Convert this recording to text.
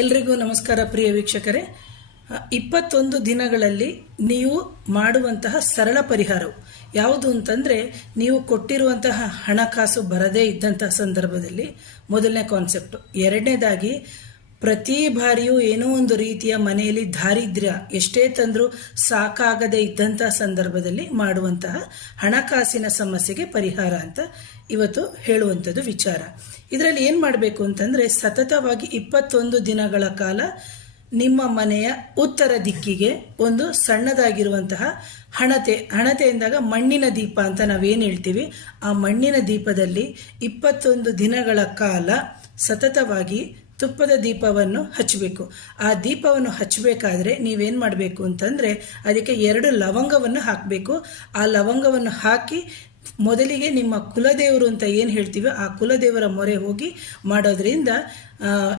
ಎಲ್ರಿಗೂ ನಮಸ್ಕಾರ ಪ್ರಿಯ ವೀಕ್ಷಕರೇ. 21 ದಿನಗಳಲ್ಲಿ ನೀವು ಮಾಡುವಂತಹ ಸರಳ ಪರಿಹಾರವು ಯಾವುದು ಅಂತಂದರೆ, ನೀವು ಕೊಟ್ಟಿರುವಂತಹ ಹಣಕಾಸು ಬರದೇ ಇದ್ದಂತಹ ಸಂದರ್ಭದಲ್ಲಿ ಮೊದಲನೇ ಕಾನ್ಸೆಪ್ಟು. ಎರಡನೇದಾಗಿ, ಪ್ರತಿ ಬಾರಿಯೂ ಏನೋ ಒಂದು ರೀತಿಯ ಮನೆಯಲ್ಲಿ ದಾರಿದ್ರ್ಯ ಎಷ್ಟೇ ತಂದರೂ ಸಾಕಾಗದೇ ಇದ್ದಂತಹ ಸಂದರ್ಭದಲ್ಲಿ ಮಾಡುವಂತಹ ಹಣಕಾಸಿನ ಸಮಸ್ಯೆಗೆ ಪರಿಹಾರ ಅಂತ ಇವತ್ತು ಹೇಳುವಂಥದ್ದು ವಿಚಾರ. ಇದರಲ್ಲಿ ಏನು ಮಾಡಬೇಕು ಅಂತಂದರೆ, ಸತತವಾಗಿ 21 ದಿನಗಳ ಕಾಲ ನಿಮ್ಮ ಮನೆಯ ಉತ್ತರ ದಿಕ್ಕಿಗೆ ಒಂದು ಸಣ್ಣದಾಗಿರುವಂತಹ ಹಣತೆ ಎಂದಾಗ ಮಣ್ಣಿನ ದೀಪ ಅಂತ ನಾವೇನು ಹೇಳ್ತೀವಿ, ಆ ಮಣ್ಣಿನ ದೀಪದಲ್ಲಿ 21 ದಿನಗಳ ಕಾಲ ಸತತವಾಗಿ ತುಪ್ಪದ ದೀಪವನ್ನು ಹಚ್ಚಬೇಕು. ಆ ದೀಪವನ್ನು ಹಚ್ಚಬೇಕಾದ್ರೆ ನೀವೇನು ಮಾಡಬೇಕು ಅಂತಂದರೆ, ಅದಕ್ಕೆ 2 ಲವಂಗವನ್ನು ಹಾಕಬೇಕು. ಆ ಲವಂಗವನ್ನು ಹಾಕಿ ಮೊದಲಿಗೆ ನಿಮ್ಮ ಕುಲದೇವರು ಅಂತ ಏನು ಹೇಳ್ತೀವಿ, ಆ ಕುಲದೇವರ ಮೊರೆ ಹೋಗಿ ಮಾಡೋದ್ರಿಂದ